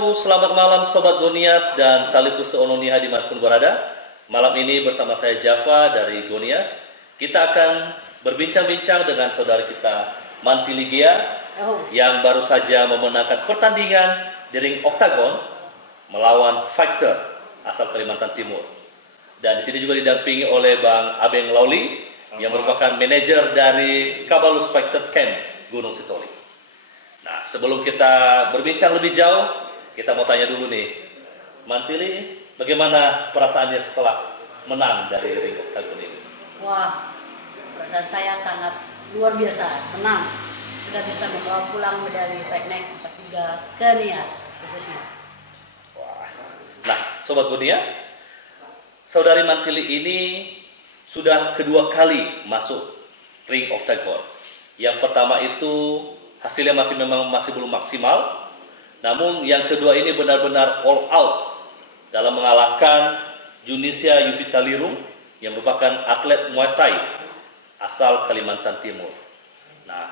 Halo, selamat malam Sobat Gonias dan Talifus Ononiha dimanapun berada. Malam ini bersama saya Java dari Gonias. Kita akan berbincang-bincang dengan saudara kita Mantili Gia yang baru saja memenangkan pertandingan di ring oktagon melawan fighter asal Kalimantan Timur. Dan di sini juga didampingi oleh Bang Abeng Lauli yang merupakan manajer dari Kabalus Fighter Camp Gunung Sitoli. Nah, sebelum kita berbincang lebih jauh, kita mau tanya dulu nih, Mantili, bagaimana perasaannya setelah menang dari ring oktagon ini? Wah, perasaan saya sangat luar biasa, senang sudah bisa membawa pulang medali Teknik 43 ke Nias khususnya. Wah. Nah, Sobat Gonias, saudari Mantili ini sudah kedua kali masuk ring oktagon. Yang pertama itu hasilnya masih belum maksimal. Namun yang kedua ini benar-benar all out dalam mengalahkan Junisia Yuvita Lirung yang merupakan atlet Muay Thai asal Kalimantan Timur. Nah,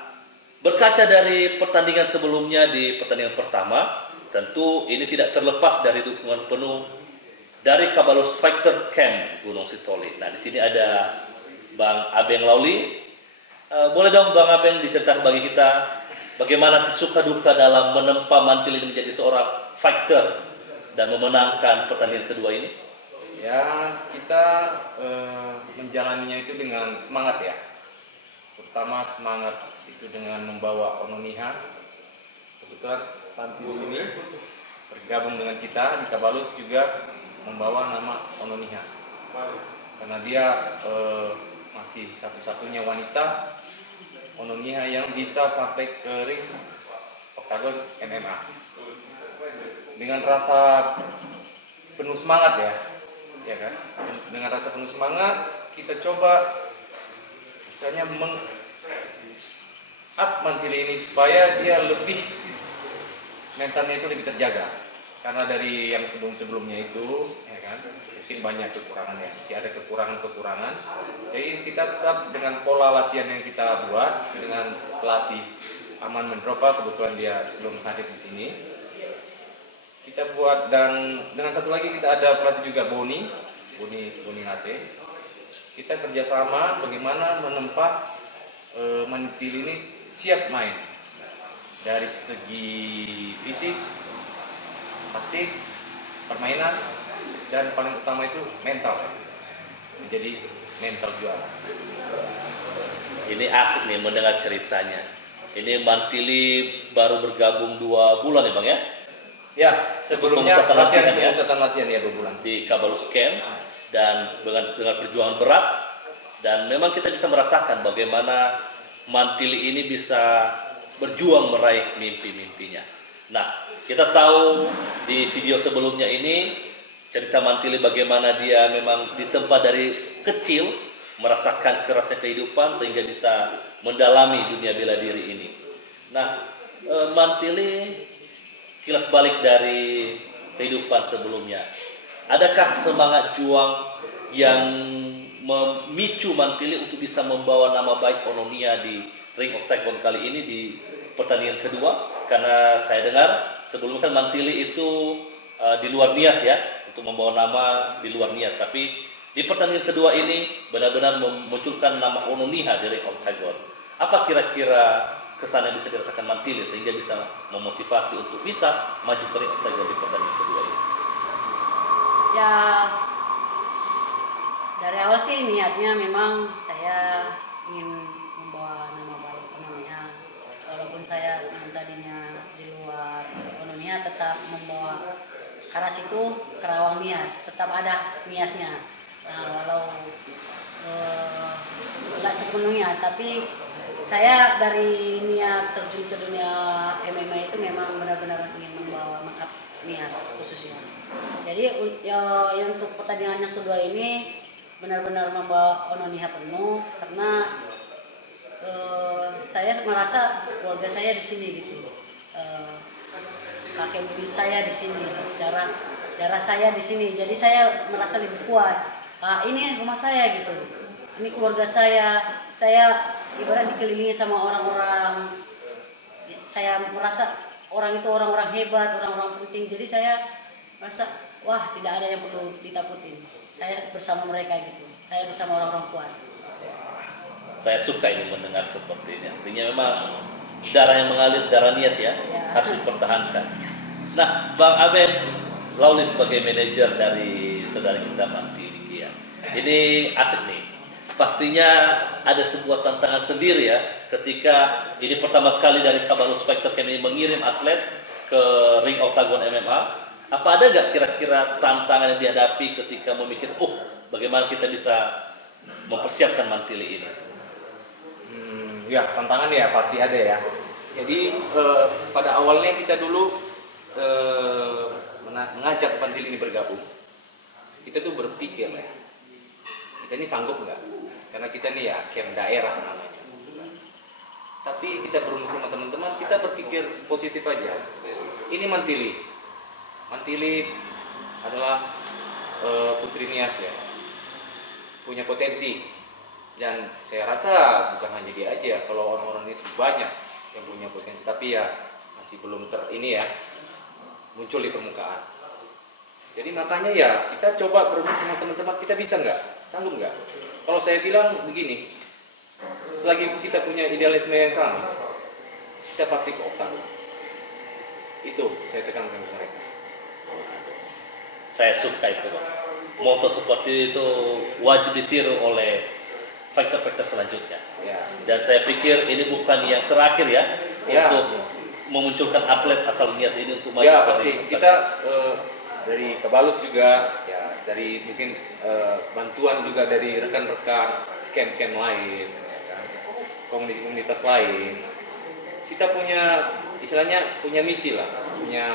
berkaca dari pertandingan sebelumnya di pertandingan pertama, tentu ini tidak terlepas dari dukungan penuh dari Kabalus Fighter Camp Gunung Sitoli. Nah, di sini ada Bang Abeng Lauli. Boleh dong Bang Abeng diceritakan bagi kita bagaimana sih suka duka dalam menempa Mantili menjadi seorang fighter dan memenangkan pertandingan kedua ini? Ya, kita menjalaninya itu dengan semangat ya. Terutama semangat itu dengan membawa Ononiha. Kebetulan Mantili ini bergabung dengan kita di Kabalus juga membawa nama Ononiha. Karena dia masih satu-satunya wanita Ononiha yang bisa sampai ke ring oktagon MMA. Dengan rasa penuh semangat ya kan? Dengan rasa penuh semangat kita coba misalnya meng-up Mantili ini supaya dia lebih mentalnya itu lebih terjaga. Karena dari yang sebelum-sebelumnya itu ya kan, mungkin banyak kekurangan ya, masih ada kekurangan-kekurangan. Jadi kita tetap dengan pola latihan yang kita buat dengan pelatih Aman Mendropa, kebetulan dia belum hadir di sini. Kita buat, dan dengan satu lagi kita ada pelatih juga Boni HC. Kita kerjasama bagaimana menempa Mantili ini siap main dari segi fisik, taktik, permainan, dan paling utama itu mental. Menjadi mental juara. Ini asik nih mendengar ceritanya. Ini Mantili baru bergabung 2 bulan ya Bang ya? Ya, sebelumnya pemusatan latihan ya 2 bulan di Kabalus Camp, dan dengan perjuangan berat, dan memang kita bisa merasakan bagaimana Mantili ini bisa berjuang meraih mimpi-mimpinya. Nah, kita tahu di video sebelumnya ini cerita Mantili bagaimana dia memang ditempa dari kecil merasakan kerasnya kehidupan sehingga bisa mendalami dunia bela diri ini. Nah, Mantili kilas balik dari kehidupan sebelumnya. Adakah semangat juang yang memicu Mantili untuk bisa membawa nama baik Ononiha di ring oktagon kali ini di pertandingan kedua? Karena saya dengar sebelumnya kan Mantili itu di luar Nias ya, untuk membawa nama di luar Nias. Tapi di pertandingan kedua ini benar-benar memunculkan nama Ononiha di ring oktagon. Apa kira-kira kesan yang bisa dirasakan Mantili sehingga bisa memotivasi untuk bisa maju ke ring oktagon di pertandingan kedua ini? Ya, dari awal sih niatnya memang saya ingin membawa nama baik Ononiha. Walaupun saya tadinya di luar Ononiha, tetap membawa Karas itu Kerawang Nias, tetap ada Niasnya. Nah, walau nggak sepenuhnya, tapi saya dari niat terjun ke dunia MMA itu memang benar-benar ingin membawa mengap Nias khususnya. Jadi untuk pertandingan yang kedua ini benar-benar membawa Ononiha penuh, karena saya merasa keluarga saya di sini gitu. Kakek buyut saya di sini, darah saya di sini, jadi saya merasa lebih kuat. Ini rumah saya gitu, ini keluarga saya ibarat dikelilingi sama orang-orang. Saya merasa orang itu orang-orang hebat, orang-orang penting. Jadi saya merasa wah tidak ada yang perlu ditakutin. Saya bersama mereka gitu. Saya bersama orang-orang kuat. Saya suka ini mendengar seperti ini. Artinya memang darah yang mengalir, darah Nias ya, Ya. harus dipertahankan. Nah, Bang Aben Lauli sebagai manajer dari saudara kita Mantili ya. Ini asik nih. Pastinya ada sebuah tantangan sendiri ya ketika ini pertama sekali dari Kabalus Fighter kami mengirim atlet ke ring oktagon MMA. Apa ada nggak kira-kira tantangan yang dihadapi ketika memikir, bagaimana kita bisa mempersiapkan Mantili ini? Ya tantangan ya pasti ada ya. Jadi pada awalnya kita dulu mengajak Mantili ini bergabung. Kita tuh berpikir ya, kita ini sanggup nggak? Karena kita nih ya camp daerah namanya. Tapi kita berunding sama teman-teman, kita berpikir positif aja. Ini Mantili adalah putri Nias ya, punya potensi. Dan saya rasa bukan hanya dia aja, kalau orang-orang ini banyak yang punya potensi, tapi ya masih belum muncul di permukaan. Jadi makanya ya kita coba berunding sama teman-teman, kita bisa nggak, sanggup nggak? Kalau saya bilang begini, selagi kita punya idealisme yang sama, kita pasti ke oktagon. Itu saya tekankan ke mereka. Saya suka itu Bang. Moto seperti itu wajib ditiru oleh fighter-fighter selanjutnya. Ya. Dan saya pikir ini bukan yang terakhir ya, Ya. untuk memunculkan atlet asal Nias ini untuk maju Ya ke pasti ring kita dari Kabalus juga ya, dari mungkin bantuan juga dari rekan-rekan camp-camp lain ya kan? Komunitas lain, kita punya istilahnya punya misi lah, punya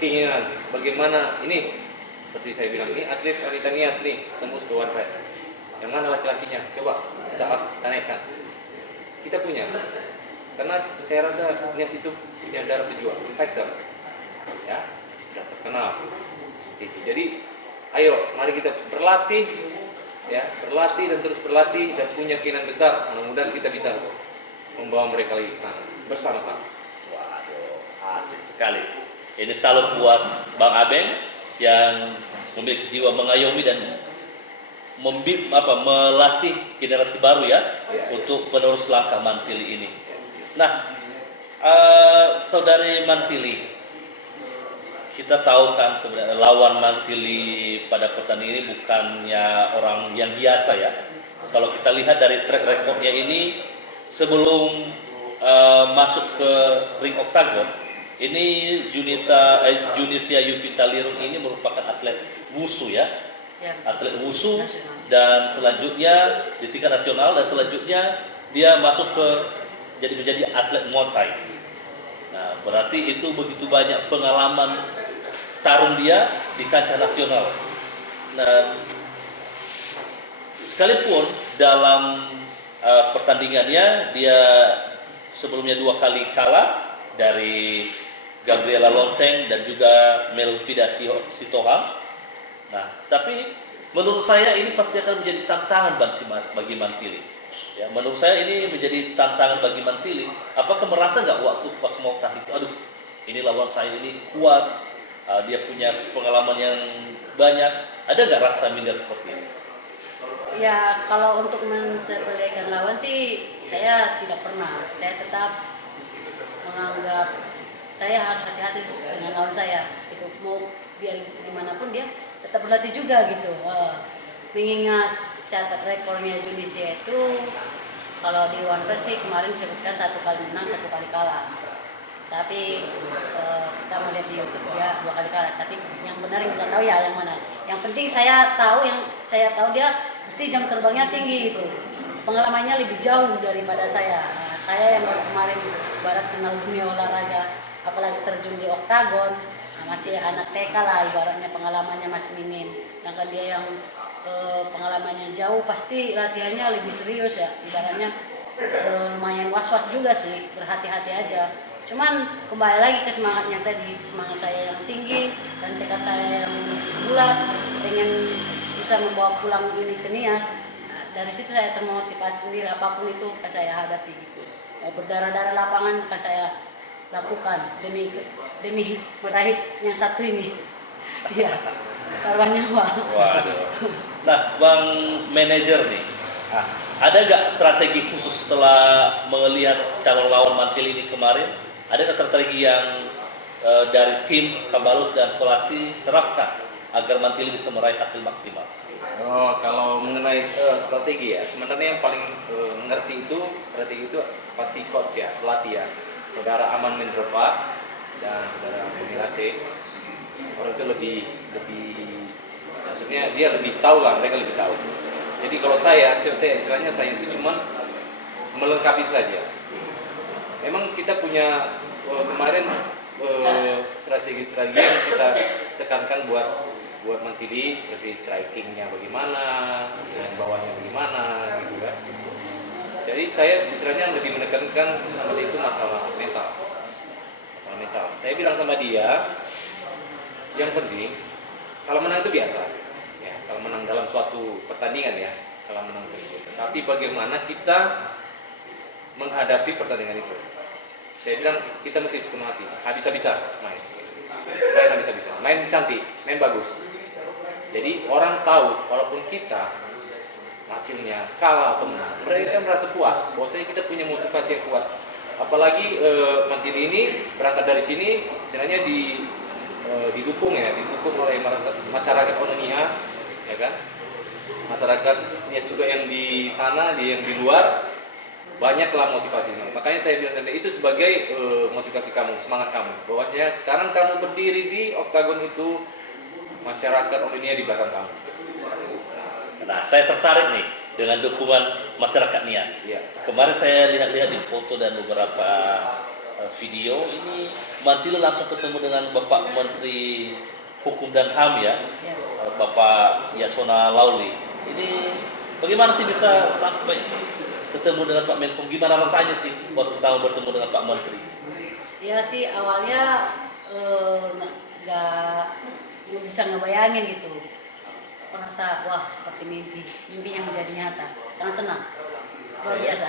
keinginan bagaimana ini, seperti saya bilang ini atlet wanita Nias nih tembus ke One Fight, yang mana laki-lakinya, coba kita tanyakan. Kita punya, karena saya rasa Nias itu punya darah pejuang, fighter ya, sudah terkenal seperti itu. Jadi ayo mari kita berlatih ya, berlatih dan terus berlatih dan punya keinginan besar, mudah-mudahan kita bisa membawa mereka lagi ke sana bersama-sama. Waduh, asik sekali. Ini salut buat Bang Abeng yang memiliki jiwa mengayomi dan melatih generasi baru ya, untuk penerus langkah Mantili ini. Nah, saudari Mantili, kita tahu kan sebenarnya lawan Mantili pada pertandingan ini bukannya orang yang biasa ya. Kalau kita lihat dari track recordnya ini, sebelum masuk ke ring oktagon, ini Junisia Yuvita Lirun ini merupakan atlet wushu ya, atlet wushu, dan selanjutnya di tingkat nasional, dan selanjutnya dia masuk menjadi atlet Muay Thai. Nah, berarti itu begitu banyak pengalaman tarung dia di kancah nasional. Nah, sekalipun dalam pertandingannya dia sebelumnya 2 kali kalah dari Gabriela Lonteng dan juga Melvida Sitohang. Nah, tapi menurut saya ini pasti akan menjadi tantangan bagi Mantili. Ya, menurut saya ini menjadi tantangan bagi Mantili. Apakah merasa nggak waktu pas mau tahan itu, aduh, ini lawan saya ini kuat, dia punya pengalaman yang banyak. Ada nggak rasa minder seperti ini? Ya kalau untuk mensepelekan lawan sih saya tidak pernah. Saya tetap menganggap saya harus hati-hati dengan lawan saya. Itu mau biar dimanapun dia tetap berlatih juga gitu. Mengingat catat rekornya Junisia itu kalau di One Fight sih kemarin disebutkan 1 kali menang 1 kali kalah. Tapi kita melihat di YouTube dia 2 kali kalah. Tapi yang benar nggak tahu ya yang mana. Yang penting saya tahu dia mesti jam terbangnya tinggi itu. Pengalamannya lebih jauh daripada saya. Saya yang baru kemarin barat kenal dunia olahraga, apalagi terjun di oktagon, masih anak TK lah ibaratnya, pengalamannya masih minim. Sedangkan dia yang pengalamannya jauh pasti latihannya lebih serius ya, ibaratnya lumayan was-was juga sih, berhati-hati aja. Cuman kembali lagi ke semangatnya tadi, semangat saya yang tinggi dan tekad saya yang bulat, pengen bisa membawa pulang ini ke Nias. Nah, dari situ saya termotivasi sendiri, apapun itu akan saya hadapi gitu. Mau berdarah-darah lapangan akan saya lakukan demi meraih yang satu ini. Iya, taruhan nyawa. Waduh. Nah, Bang Manajer nih, ada nggak strategi khusus setelah melihat calon lawan Mantili ini kemarin? Ada nggak strategi yang dari tim Kabalus dan pelatih terapkan agar Mantili bisa meraih hasil maksimal? Oh, kalau mengenai strategi ya, sebenarnya yang paling mengerti itu strategi itu pasti coach ya, pelatih ya, saudara Aman Mendropa dan saudara Bumilase. Orang itu lebih maksudnya dia lebih tahu lah, mereka lebih tahu. Jadi kalau saya istilahnya saya itu cuma melengkapi saja. Memang kita punya kemarin strategi-strategi yang kita tekankan buat Mantili, seperti strikingnya bagaimana, dan bawahnya bagaimana, gitu kan. Jadi saya istilahnya lebih menekankan sama dia itu masalah mental. Saya bilang sama dia, yang penting kalau menang itu biasa, ya. Kalau menang dalam suatu pertandingan ya, kalau menang itu. Tapi bagaimana kita menghadapi pertandingan itu? Saya bilang kita mesti sepenuh hati, habis-habisan main habis-habisan, main cantik, main bagus. Jadi orang tahu walaupun kita hasilnya kalah atau menang, mereka merasa puas. Bahwasanya kita punya motivasi yang kuat. Apalagi Mantili ini berangkat dari sini, istilahnya didukung oleh masyarakat Ononia, ya kan? Masyarakatnya juga yang di sana, yang di luar, banyaklah motivasinya. Makanya saya bilang tadi itu sebagai motivasi kamu, semangat kamu. Bahwasanya sekarang kamu berdiri di oktagon itu, masyarakat Ononia di belakang kamu. Nah, saya tertarik nih dengan dukungan masyarakat Nias. Ya. Kemarin saya lihat-lihat di foto dan beberapa video ini Mantili langsung ketemu dengan Bapak Menteri Hukum dan HAM ya, Bapak Yasona Lauli. Ini bagaimana sih bisa sampai ketemu dengan Pak Menkom? Gimana rasanya sih waktu pertama bertemu dengan Pak Menteri? Ya sih awalnya nggak bisa ngebayangin gitu. Merasa wah seperti mimpi yang menjadi nyata. Sangat senang, luar biasa.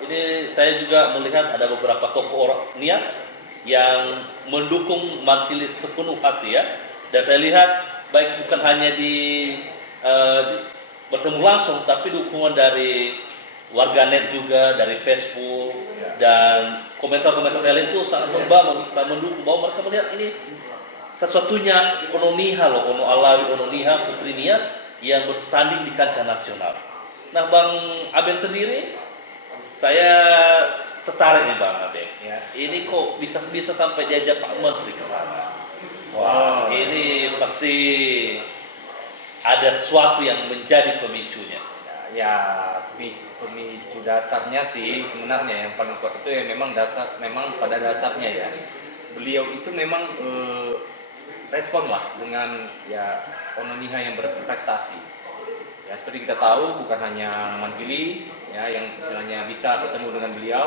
Ini saya juga melihat ada beberapa tokoh orang Nias yang mendukung Mantili sepenuh hati ya. Dan saya lihat baik bukan hanya bertemu langsung, tapi dukungan dari warganet juga, dari Facebook dan komentar-komentar lain itu sangat membangun, sangat mendukung bahwa mereka melihat ini satu-satunya Ononiha loh, Ono Alawi Ononiha Putri Nias yang bertanding di kancah nasional. Nah, Bang Aben sendiri, saya tertarik nih Bang Aben. Ya. Ini kok bisa sampai diajak Pak Menteri ke sana? Wah, ini pasti ada sesuatu yang menjadi pemicunya. Ya, pemicu dasarnya sih sebenarnya yang paling kuat itu ya memang pada dasarnya ya. Beliau itu memang respon lah dengan ya Ononiha yang berprestasi. Ya seperti kita tahu bukan hanya Mantili ya yang istilahnya bisa bertemu dengan beliau,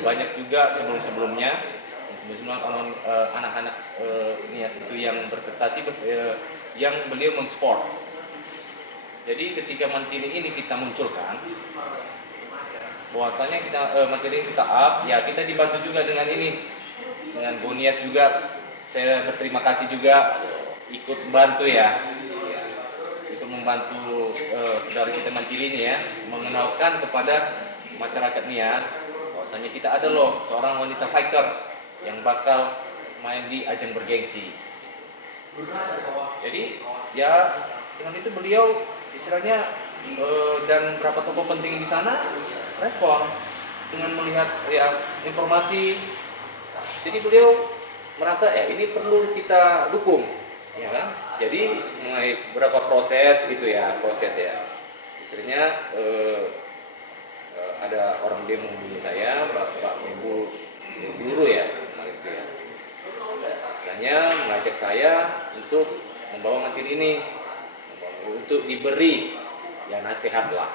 banyak juga sebelumnya anak-anak Nias itu yang berprestasi yang beliau mensupport. Jadi ketika Mantili ini kita munculkan, bahwasanya Mantili kita up, ya kita dibantu juga dengan Bonias juga. Saya berterima kasih juga ikut membantu ya, ikut membantu saudara kita Mantili ini ya, mengenalkan kepada masyarakat Nias bahwasanya kita ada loh seorang wanita fighter yang bakal main di ajang bergengsi. Jadi ya dengan itu beliau istilahnya dan beberapa tokoh penting di sana respon dengan melihat ya informasi. Jadi beliau merasa ya ini perlu kita dukung, ya kan? Jadi mulai beberapa proses ya. Istilahnya ada orang demo menghubungi saya, Bapak Ibu guru ya, gitu ya. Istilahnya mengajak saya untuk membawa Mantili ini, untuk diberi ya nasihat lah,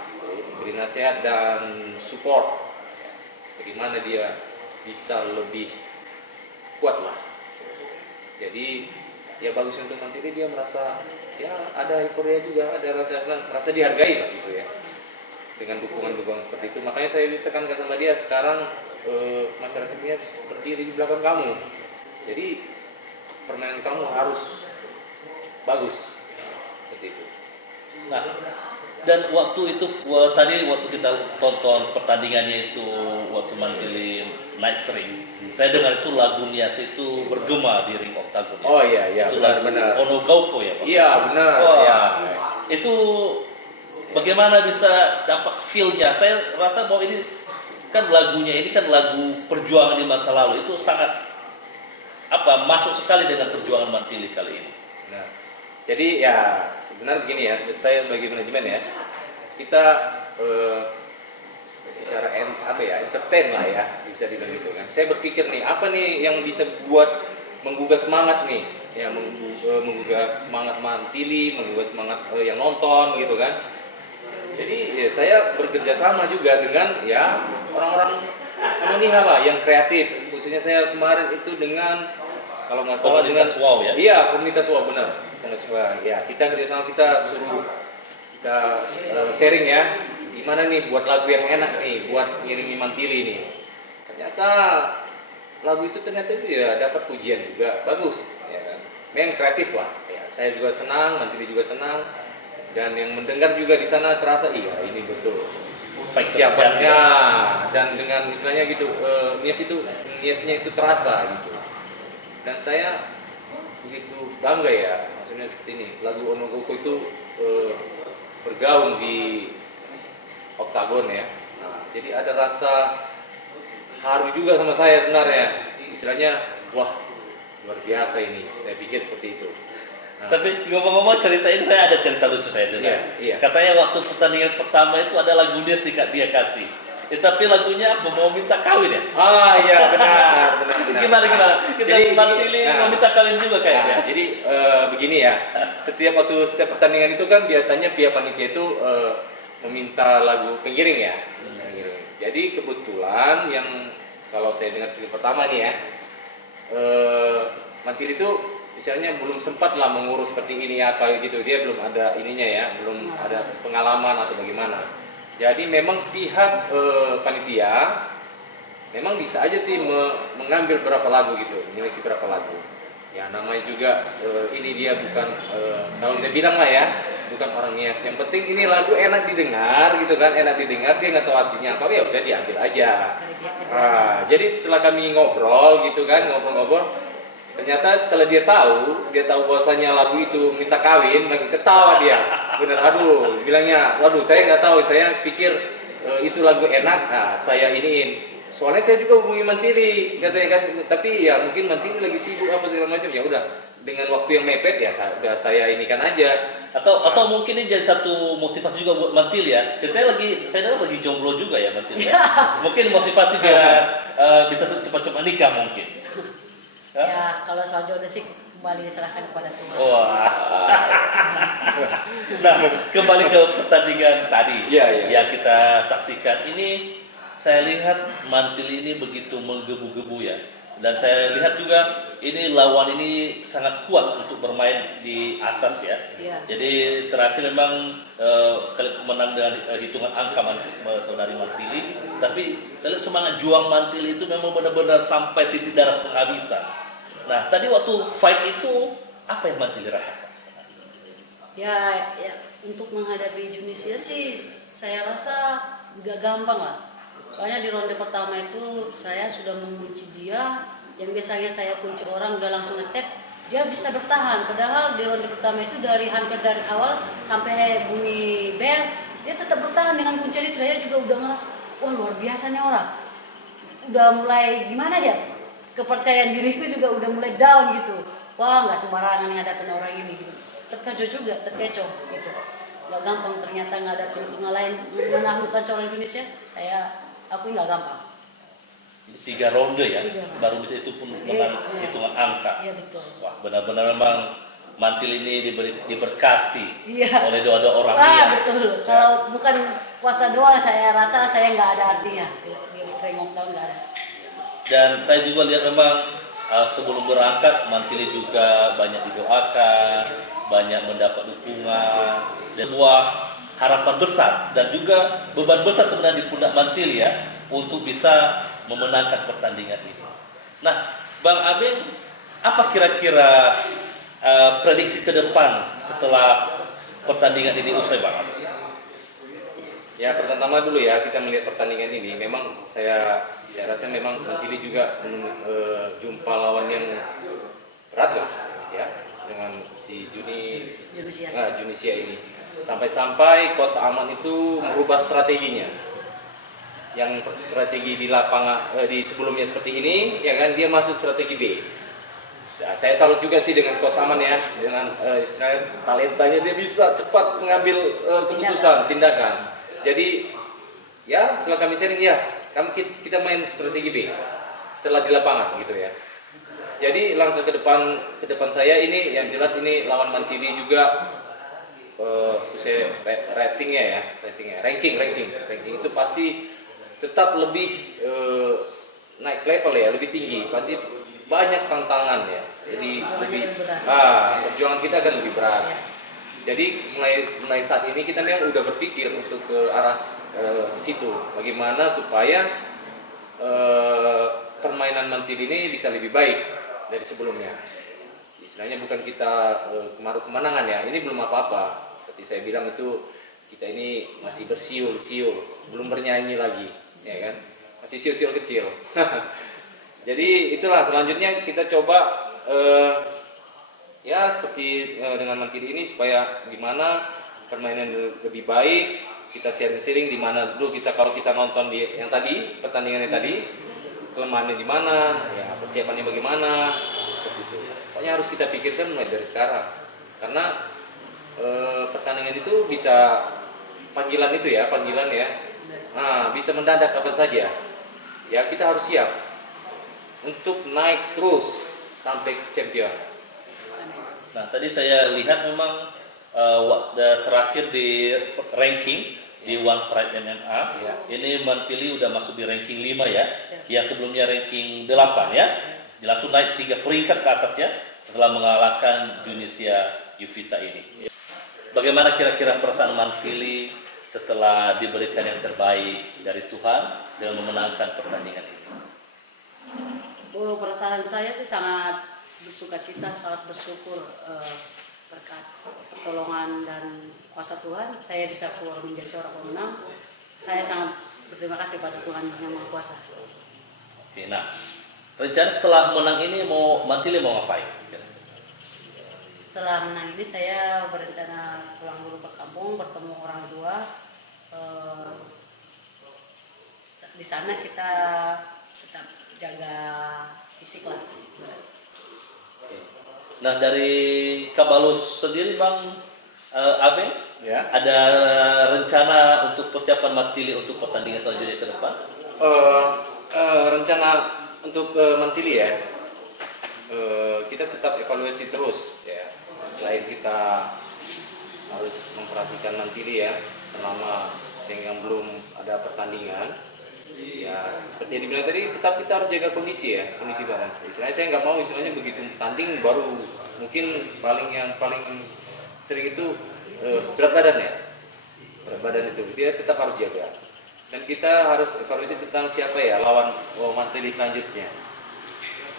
diberi nasihat dan support, bagaimana dia bisa lebih kuat lah. Jadi ya bagus untuk Mantili, dia merasa ya ada euforia juga, ada rasa dihargai lah gitu ya, dengan dukungan seperti itu. Makanya saya tekankan sama dia sekarang masyarakat Nias berdiri di belakang kamu. Jadi permainan kamu harus bagus seperti itu. Nah, dan waktu itu tadi waktu kita tonton pertandingannya itu waktu Mantili naik ke ring, saya dengar itu lagu Nias itu bergema di ring oktagon. Oh iya itu benar. lagu Ono Gauko ya Pak? Iya benar. Wah, Ya. itu bagaimana bisa dapat feel-nya? Saya rasa bahwa ini kan lagunya ini kan lagu perjuangan di masa lalu, itu sangat masuk sekali dengan perjuangan Mantili kali ini. Nah, jadi ya sebenarnya begini ya, saya bagi manajemen ya, kita secara entertain lah ya, bisa dibilang gitu kan. Saya berpikir nih, apa nih yang bisa buat menggugah semangat nih, ya menggugah semangat Mantili, menggugah semangat yang nonton gitu kan. Jadi ya, saya bekerja sama juga dengan ya orang-orang Indonesia lah yang kreatif. Khususnya saya kemarin itu dengan kalau nggak salah Komunitas dengan Wow ya? Iya, komunitas Wow benar. Komunitas Wow. Ya, kita kerjasama, kita suruh kita sharing ya. Gimana nih buat lagu yang enak nih buat ngiringi Mantili nih. Ternyata lagu itu ya dapat pujian juga bagus ya kan. Memang kreatif lah. Ya, saya juga senang, Mantili juga senang. Dan yang mendengar juga di sana terasa iya ini betul persiapannya dan dengan istilahnya gitu niasnya itu terasa gitu. Dan saya begitu bangga ya, maksudnya seperti ini lagu Ono Gauko itu bergaung di oktagon ya. Nah, jadi ada rasa haru juga sama saya sebenarnya, istilahnya wah luar biasa ini, saya pikir seperti itu. Nah, tapi ngomong-ngomong cerita ini, saya ada cerita lucu saya dengar. Iya. Katanya waktu pertandingan pertama itu ada lagu Nias dia kasih. Tapi lagunya apa? Mau minta kawin ya? Ah iya benar. Gimana? Kita Mantili mau minta kawin juga kayaknya. Nah, jadi begini ya. Setiap pertandingan itu kan biasanya pihak panitia itu meminta lagu pengiring ya. Pengiring. Jadi kebetulan yang kalau saya dengar cerita pertama nih ya, Mantili itu misalnya belum sempat lah mengurus seperti ini apa gitu, dia belum ada ininya ya, belum ada pengalaman atau bagaimana. Jadi memang pihak panitia memang bisa aja sih mengambil berapa lagu gitu, menyeleksi berapa lagu. Ya namanya juga ini dia bukan kalau dia bilang lah ya, bukan orang Nias. Yang penting ini lagu enak didengar gitu kan, enak didengar, dia nggak tahu artinya apa ya udah diambil aja. Jadi setelah kami ngobrol gitu kan, ngobrol-ngobrol. Ternyata setelah dia tahu bahwasanya lagu itu minta kawin, makin ketawa dia. Bener, aduh, bilangnya, waduh saya nggak tahu, saya pikir itu lagu enak, saya iniin. Soalnya saya juga hubungi Mantili, katanya kan, tapi ya mungkin Mantili lagi sibuk apa segala macam, ya udah dengan waktu yang mepet ya saya inikan aja. Atau mungkin ini jadi satu motivasi juga buat Mantili ya. Ceritanya saya dengar lagi jomblo juga ya Mantili. Ya? Mungkin motivasi biar bisa cepat-cepat nikah mungkin. Ya, kalau soal jodoh sih kembali diserahkan kepada Tuhan. Wah. Nah, kembali ke pertandingan tadi yang kita saksikan ini, saya lihat Mantili ini begitu menggebu-gebu ya. Dan saya lihat juga ini lawan ini sangat kuat untuk bermain di atas ya. Jadi terakhir memang menang dengan hitungan angka saudari Mantili. Tapi saya lihat semangat juang Mantili itu memang benar-benar sampai titik darah penghabisan. Nah, tadi waktu fight itu apa yang Mantili rasakan sebenarnya? Ya, untuk menghadapi Indonesia sih saya rasa nggak gampang lah. Soalnya di ronde pertama itu saya sudah mengunci dia, yang biasanya saya kunci orang udah langsung ngetek, dia bisa bertahan. Padahal di ronde pertama itu hampir dari awal sampai bunyi bel, dia tetap bertahan dengan kuncian itu. Saya juga udah ngerasa, wah luar biasa nih orang. Udah mulai gimana ya? Kepercayaan diriku juga udah mulai down gitu. Wah nggak sembarangan ngadapin orang ini gitu. Terkecoh gitu. Nggak gampang ternyata ngadapin ngalahin menaklukkan seorang Indonesia. Aku nggak gampang. 3 ronde ya, baru bisa itu pun menang hitungan angka. Iya betul. Wah benar-benar memang Mantili ini diberkati oleh doa-doa orang Nias. Ya. Betul. Kalau bukan puasa doa, saya rasa saya nggak ada artinya di ring oktagon nggak ada. Dan saya juga lihat memang sebelum berangkat Mantili juga banyak didoakan, banyak mendapat dukungan, dan sebuah harapan besar dan juga beban besar sebenarnya di pundak Mantili ya untuk bisa memenangkan pertandingan ini. Nah, Bang Abeng, apa kira-kira prediksi ke depan setelah pertandingan ini usai, Bang Abeng? Ya, pertama dulu ya kita melihat pertandingan ini. Memang saya rasa memang Mantili juga jumpa lawan yang berat lah ya dengan si Junisia ini. Sampai-sampai Coach Aman itu merubah strateginya. Yang strategi di lapangan di sebelumnya seperti ini, ya kan, dia masuk strategi B. Ya, saya salut juga sih dengan Coach Aman ya, dengan talentanya dia bisa cepat mengambil keputusan, tindakan. Jadi ya setelah kami sharing ya, kita main strategi B setelah di lapangan gitu ya. Jadi langkah ke depan saya ini yang jelas ini lawan Mantili juga sesuai ranking itu pasti tetap lebih naik level ya, lebih tinggi, pasti banyak tantangan ya. Jadi perjuangan kita akan lebih berat. Jadi mulai saat ini kita memang udah berpikir untuk ke arah situ, bagaimana supaya permainan Mantili ini bisa lebih baik dari sebelumnya. Istilahnya bukan kita kemaruh kemenangan ya, ini belum apa-apa. Seperti saya bilang itu kita ini masih bersiul-siul, belum bernyanyi lagi, ya kan? Masih siul-siul kecil. Jadi itulah selanjutnya kita coba ya seperti dengan Mantili ini supaya gimana permainan lebih baik, kita sharing-sharing di mana dulu kalau kita nonton di yang tadi pertandingannya tadi kelemahannya di mana, ya persiapannya bagaimana, seperti itu. Pokoknya harus kita pikirkan mulai dari sekarang karena pertandingan itu bisa panggilan ya, nah bisa mendadak kapan saja. Ya kita harus siap untuk naik terus sampai champion. Nah, tadi saya lihat memang terakhir di ranking di One Pride MMA, ini Mantili udah masuk di ranking 5 ya, yang sebelumnya ranking 8 ya, langsung naik 3 peringkat ke atas ya, setelah mengalahkan Junisia Yuvita ini. Bagaimana kira-kira perasaan Mantili setelah diberikan yang terbaik dari Tuhan dengan memenangkan pertandingan ini? Perasaan saya sih sangat bersuka cita, sangat bersyukur berkat pertolongan dan kuasa Tuhan saya bisa keluar menjadi seorang pemenang. Saya sangat berterima kasih pada Tuhan yang Maha Kuasa. Oke, nah rencana setelah menang ini Mantili mau ngapain? Setelah menang ini saya berencana pulang dulu ke kampung, bertemu orang tua. Di sana kita tetap jaga fisik lah. Nah, dari Kabalus sendiri Bang Abeng, Ya. ada rencana untuk persiapan Mantili untuk pertandingan selanjutnya ke depan? Rencana untuk Mantili ya, kita tetap evaluasi terus ya. Selain kita harus memperhatikan Mantili ya selama yang belum ada pertandingan. Ya seperti yang dibilang tadi, tetap kita harus jaga kondisi badan. Istilahnya saya nggak mau istilahnya begitu tanding baru mungkin paling sering itu berat badan itu dia tetap harus jaga. Dan kita harus evaluasi tentang siapa ya lawan Mantili selanjutnya.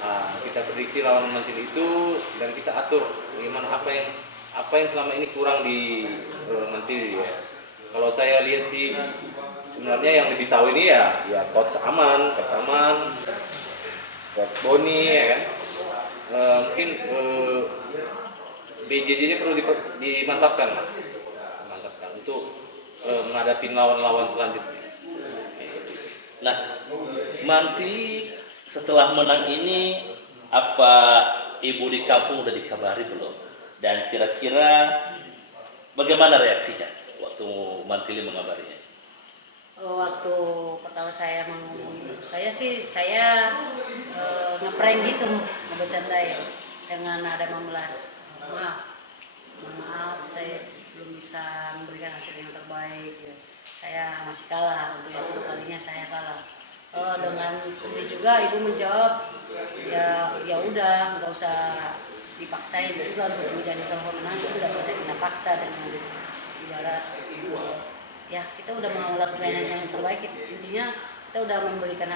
Nah, kita prediksi lawan Mantili itu dan kita atur bagaimana apa yang selama ini kurang di Mantili ya. Kalau saya lihat sih sebenarnya yang lebih tahu ini ya Coach Aman, Coach Boni ya kan. Mungkin BJJ-nya perlu dimantapkan untuk menghadapi lawan-lawan selanjutnya. Nah, Mantili setelah menang ini apa ibu di kampung udah dikabari belum? Dan kira-kira bagaimana reaksinya waktu Mantili mengabarinya? Waktu pertama saya mengumumkan, saya ngeprank gitu, ngebercandain dengan ada 15. Maaf, saya belum bisa memberikan hasil yang terbaik. Saya masih kalah, untuk yang kedua kalinya saya kalah. Dengan sedih juga ibu menjawab, ya udah, nggak usah dipaksain juga untuk menjadi seorang pemenang, itu nggak bisa kita paksa dengan ibarat. Ya kita udah mau lakukan yang terbaik, intinya kita udah memberikan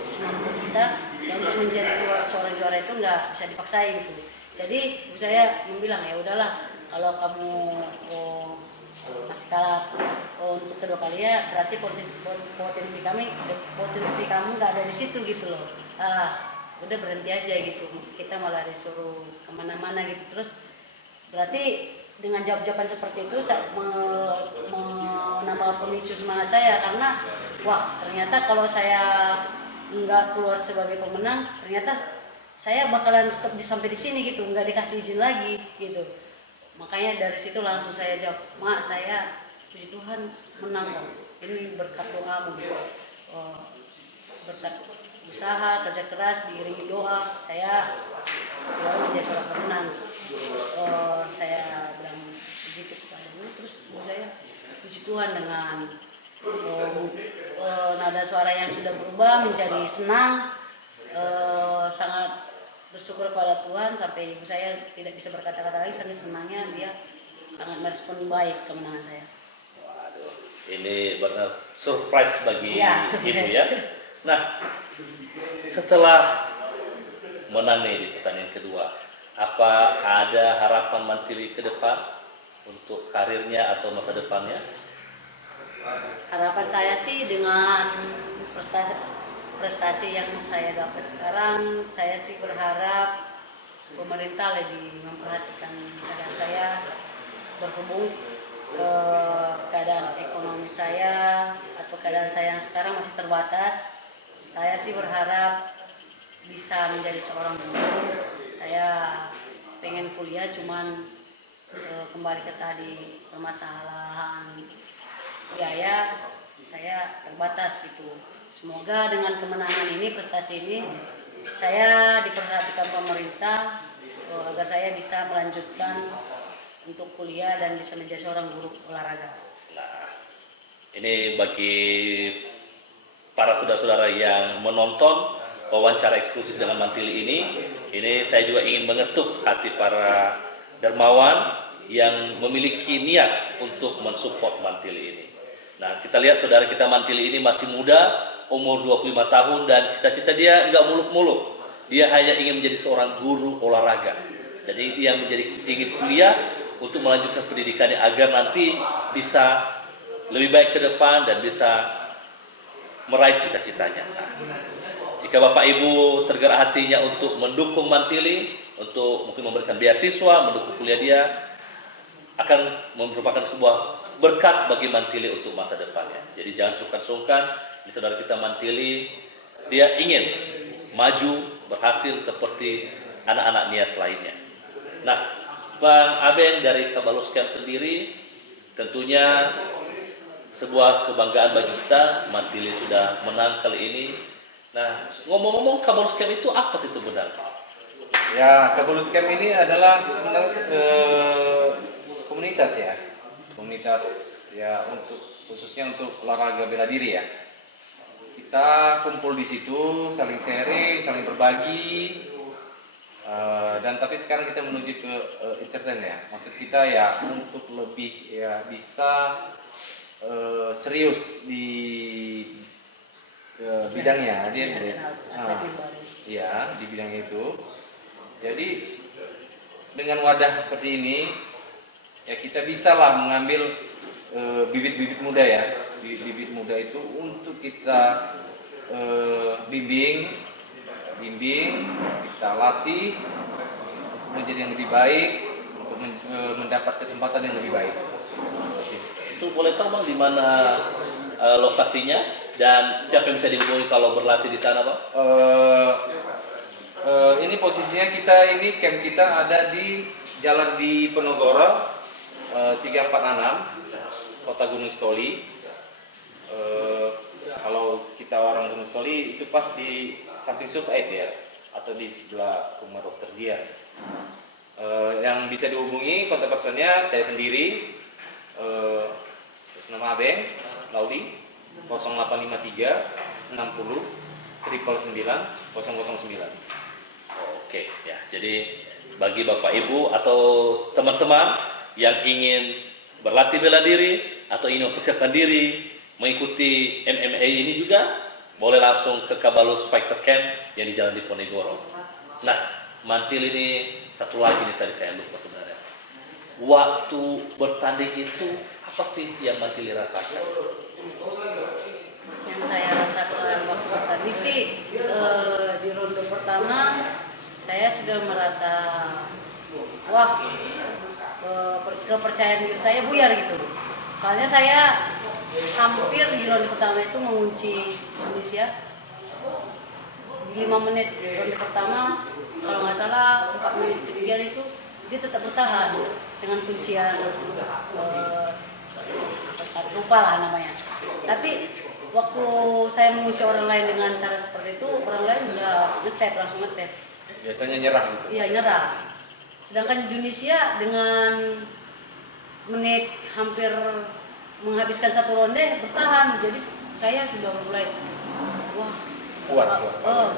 semampu kita yang untuk menjadi seorang juara itu nggak bisa dipaksain gitu. Jadi ibu saya bilang ya udahlah, kalau kamu masih kalah untuk kedua kalinya, berarti potensi kamu nggak ada di situ gitu loh. Udah berhenti aja gitu, kita malah disuruh kemana-mana gitu. Terus berarti dengan jawab-jawaban seperti itu menambah pemicu semangat saya, karena wah ternyata kalau saya nggak keluar sebagai pemenang, ternyata saya bakalan stop sampai di sini gitu, nggak dikasih izin lagi gitu. Makanya dari situ langsung saya jawab, "Mak, saya puji Tuhan menang kok, ini berkat doamu gitu. Berkat usaha, kerja keras, diiringi doa, saya menjadi seorang pemenang." Saya bilang begitu kepada ibu. Terus ibu saya puji Tuhan dengan nada suara yang sudah berubah menjadi senang, sangat bersyukur kepada Tuhan, sampai ibu saya tidak bisa berkata-kata lagi saking senangnya. Dia sangat merespon baik kemenangan saya. Waduh, ini benar surprise bagi surprise. ibu ya. Nah, setelah menang nih di pertandingan kedua, apa ada harapan Mantili ke depan untuk karirnya atau masa depannya? Harapan saya sih dengan prestasi yang saya dapat sekarang, saya sih berharap pemerintah lebih memperhatikan keadaan saya, berhubung ke keadaan ekonomi saya atau keadaan saya yang sekarang masih terbatas. Saya sih berharap bisa menjadi seorang guru. Saya pengen kuliah, cuman kembali ke tadi permasalahan biaya saya terbatas gitu. Semoga dengan kemenangan ini, prestasi ini, saya diperhatikan pemerintah agar saya bisa melanjutkan untuk kuliah dan bisa menjadi seorang guru olahraga. Nah, ini bagi para saudara-saudara yang menonton wawancara eksklusif dengan Mantili ini saya juga ingin mengetuk hati para dermawan yang memiliki niat untuk mensupport Mantili ini. Nah, kita lihat saudara kita Mantili ini masih muda, umur 25 tahun, dan cita-cita dia nggak muluk-muluk. Dia hanya ingin menjadi seorang guru olahraga. Jadi dia ingin kuliah untuk melanjutkan pendidikannya agar nanti bisa lebih baik ke depan dan bisa meraih cita-citanya. Nah, jika Bapak Ibu tergerak hatinya untuk mendukung Mantili, untuk mungkin memberikan beasiswa, mendukung kuliah dia, akan merupakan sebuah berkat bagi Mantili untuk masa depannya. Jadi jangan sungkan-sungkan. Ini saudara kita Mantili, dia ingin maju, berhasil seperti anak-anak Nias lainnya. Nah, Bang Abeng dari Kabalus Camp sendiri, tentunya sebuah kebanggaan bagi kita. Mantili sudah menang kali ini. Nah, ngomong-ngomong, Kabalus Camp itu apa sih sebenarnya? Ya, Kabalus Camp ini adalah sebenarnya komunitas ya. Komunitas ya, untuk khususnya untuk olahraga bela diri ya. Kita kumpul di situ, saling sharing, saling berbagi, dan tapi sekarang kita menuju ke entertain ya. Maksud kita ya untuk lebih ya bisa serius di bidangnya, ya di bidang itu. Jadi dengan wadah seperti ini ya kita bisa lah mengambil bibit-bibit muda ya, bibit muda itu untuk kita bimbing, kita latih untuk menjadi yang lebih baik, untuk mendapat kesempatan yang lebih baik. Itu boleh tahu Bang di mana lokasinya dan siapa yang bisa dihubungi kalau berlatih di sana, Bang? Ini posisinya camp kita ada di Jalan di Penogoro 346 Kota Gunung Sitoli. Kalau kita orang Gunung Sitoli itu pas di samping Sub-Aid ya, atau di sebelah rumah dokter dia. Yang bisa dihubungi kontak personnya saya sendiri, nama Abeng Laudi 0853 60 999 009. Oke, ya. Jadi bagi Bapak Ibu atau teman-teman yang ingin berlatih bela diri atau ingin mempersiapkan diri mengikuti MMA ini juga boleh langsung ke Kabalus Fighter Camp yang di Jalan Diponegoro. Nah, Mantil ini satu lagi nih tadi saya lupa sebenarnya. Waktu bertanding itu apa sih yang Mantil rasakan? Yang saya rasakan waktu bertanding sih di ronde pertama saya sudah merasa wah kepercayaan diri saya buyar gitu. Soalnya saya hampir di ronde pertama itu mengunci Indonesia di 5 menit ronde pertama, kalau nggak salah 4 menit sekian itu dia tetap bertahan dengan kuncian lupa lah namanya. Tapi waktu saya mengunci orang lain dengan cara seperti itu, orang lain udah ngetep, langsung ngetep. Biasanya nyerah gitu. Iya, nyerah. Sedangkan Indonesia dengan menit hampir menghabiskan 1 ronde bertahan, jadi saya sudah mulai wah Kuat.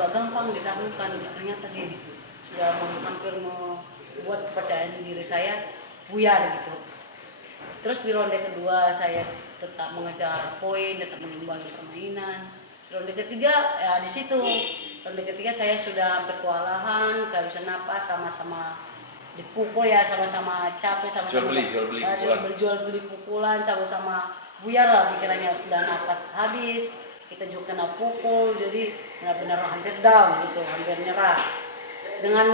gak gampang ditaklukkan, ternyata dia gitu sudah hampir membuat kepercayaan diri saya buyar gitu. Terus di ronde kedua saya tetap mengejar poin, tetap mengimbangi permainan. Ronde ketiga ya di situ, ronde ketiga saya sudah hampir kewalahan, gak bisa napas, sama-sama dipukul ya, sama-sama capek, sama-sama jual beli pukulan, sama-sama buyar lah pikirannya, udah napas habis, kita juga kena pukul, jadi benar-benar hampir down gitu, hampir nyerah. Dengan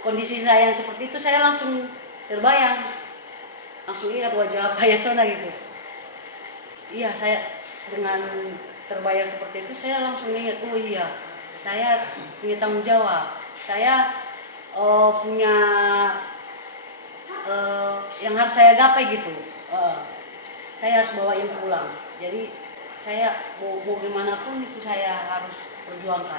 kondisi saya yang seperti itu, saya langsung terbayang, langsung ingat wajah Pak Yasona gitu. Iya, saya dengan terbayang seperti itu, saya langsung ingat, oh iya, saya punya tanggung jawab, saya punya yang harus saya gapai gitu. Saya harus bawain pulang. Jadi saya mau gimana pun itu saya harus perjuangkan.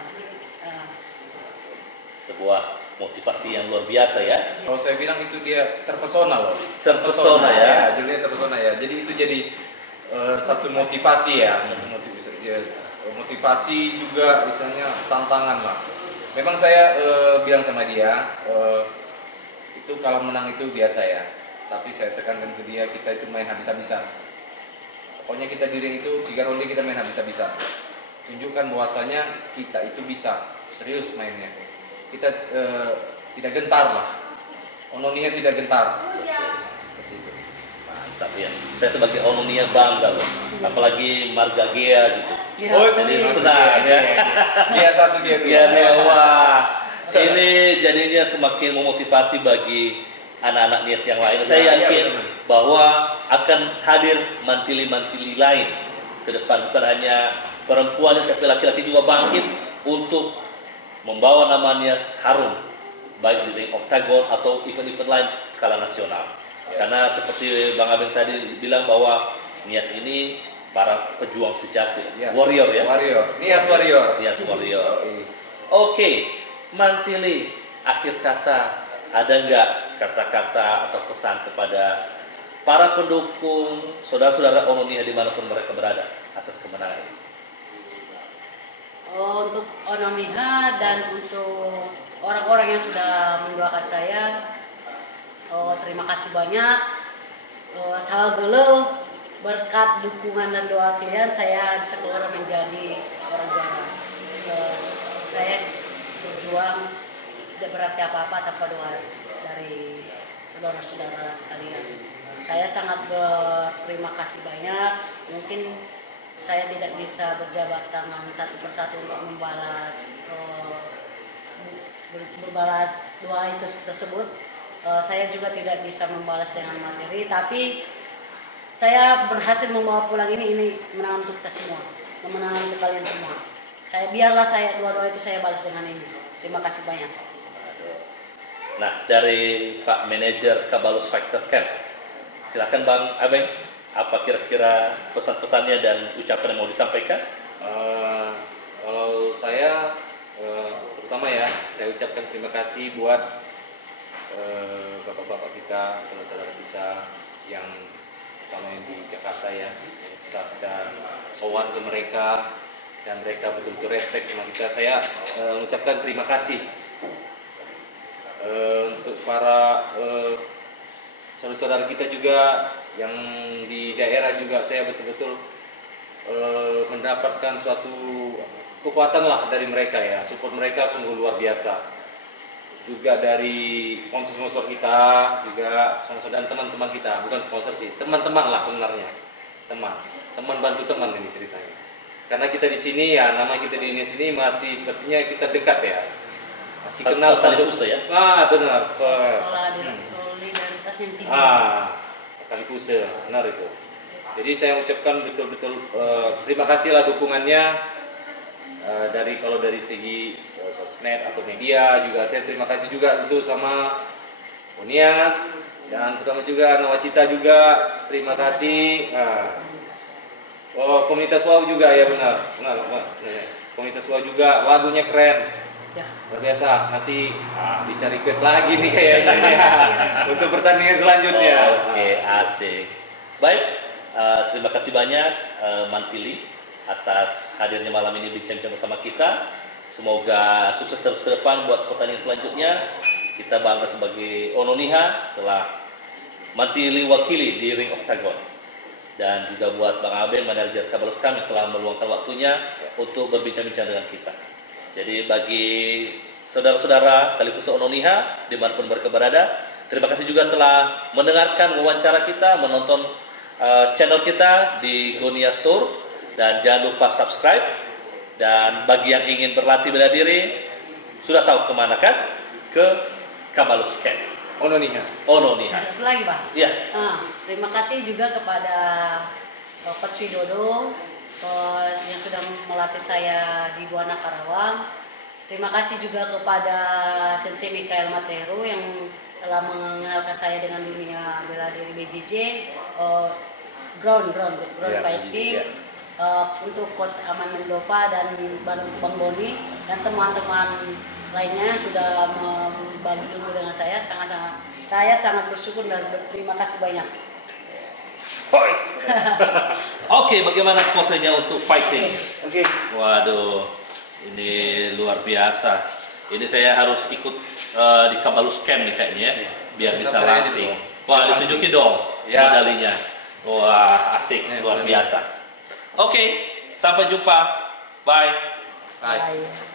Sebuah motivasi yang luar biasa ya. Kalau saya bilang itu dia terpesona loh. Terpesona ya. Jadi terpesona ya. Jadi itu jadi satu motivasi ya. Motivasi juga misalnya tantangan lah. Memang saya bilang sama dia itu kalau menang itu biasa ya. Tapi saya tekankan ke dia, kita itu main habis-habisan. Pokoknya kita di ring itu 3 ronde kita main habis-habisan. Tunjukkan bahwasanya kita itu bisa serius mainnya. Kita tidak gentar lah. Ononia tidak gentar. Seperti itu. Mantap ya. Saya sebagai Ononia bangga loh. Apalagi Marga Gea gitu. Ya, Jadi senang ya. Dia satu dia tuh. Ya, wah. Ini jadinya semakin memotivasi bagi anak-anak Nias yang lain. Saya yakin bahwa akan hadir mantili-mantili lain ke depan, bukan hanya perempuan tapi laki-laki juga bangkit untuk membawa nama Nias harum baik di ring oktagon atau event-event lain skala nasional. Karena seperti Bang Abeng tadi bilang bahwa Nias ini para pejuang sejati, warrior ya. Nias warrior. Nias warrior. Oke, Mantili, akhir kata ada nggak kata-kata atau pesan kepada para pendukung, saudara-saudara Ononia dimanapun mereka berada atas kemenangan ini? Untuk Onomiha dan untuk orang-orang yang sudah mendoakan saya, terima kasih banyak. Saya geluh berkat dukungan dan doa kalian, saya bisa keluar menjadi seorang juara. Saya berjuang tidak berarti apa-apa tanpa doa dari saudara-saudara sekalian. Saya sangat berterima kasih banyak. Mungkin saya tidak bisa berjabat tangan satu persatu untuk berbalas doa itu tersebut. Saya juga tidak bisa membalas dengan materi, tapi saya berhasil membawa pulang ini kemenangan untuk kita semua, kemenangan untuk kalian semua. Biarlah saya doa itu saya balas dengan ini. Terima kasih banyak. Nah, dari Pak Manajer Kabalus Fighter Camp, silakan Bang Abeng, apa kira-kira pesan-pesannya dan ucapan yang mau disampaikan? Kalau saya, terutama ya, saya ucapkan terima kasih buat bapak-bapak kita, saudara-saudara kita yang terutama yang di Jakarta ya, yang kita sowan ke mereka dan mereka betul-betul respect sama kita. Saya mengucapkan terima kasih untuk para saudara-saudara kita juga yang di daerah juga saya betul-betul mendapatkan suatu kekuatan lah dari mereka ya. Support mereka sungguh luar biasa. Juga dari sponsor-sponsor kita, juga sponsor dan teman-teman kita, bukan sponsor sih, teman-teman lah sebenarnya. Teman bantu teman ini ceritanya. Karena kita di sini ya, nama kita di sini masih sepertinya kita dekat ya. Masih kenal satu ya. benar. Solidaritas yang tinggi. Kali Puse, benar itu. Jadi saya ucapkan betul-betul terima kasihlah dukungannya kalau dari segi sosmed atau media juga saya terima kasih juga itu sama Unias dan terutama juga Nawacita juga terima kasih. Komunitas Wow juga ya benar. Komunitas Wow juga lagunya keren. Ya. Luar biasa. Nanti bisa request lagi nih kayaknya untuk pertandingan selanjutnya. Oke, asik. Baik, terima kasih banyak Mantili atas hadirnya malam ini bincang-bincang bersama kita. Semoga sukses terus ke depan buat pertandingan selanjutnya. Kita bangga sebagai Ononiha telah Mantili wakili di ring Octagon. Dan juga buat Bang Abeng, manajer Kabalus kami telah meluangkan waktunya untuk berbincang-bincang dengan kita. Jadi bagi saudara-saudara Kali Fuse Ononiha dimanapun mereka berada, terima kasih juga telah mendengarkan wawancara kita, menonton channel kita di Gonia Store, dan jangan lupa subscribe. Dan bagi yang ingin berlatih bela diri, sudah tahu kemana kan? Ke Kabalus Camp Ononiha. Satu lagi Pak. Iya. Terima kasih juga kepada Coach Widodo yang sudah melatih saya di Buana Karawang. Terima kasih juga kepada Sensei Mikael Matero yang telah mengenalkan saya dengan dunia bela diri BJJ, ground fighting. Untuk Coach Aman Mendova dan Bang Boni dan teman-teman lainnya sudah membagi ilmu dengan saya, sangat bersyukur dan berterima kasih banyak. Oke, bagaimana posenya untuk fighting? Oke. Waduh, ini luar biasa. Ini saya harus ikut di Kabalus Camp nih kayaknya, biar bisa langsing. Wah, ditunjukin dong medalinya. Wah, asik, luar biasa. Oke, sampai jumpa. Bye. Bye.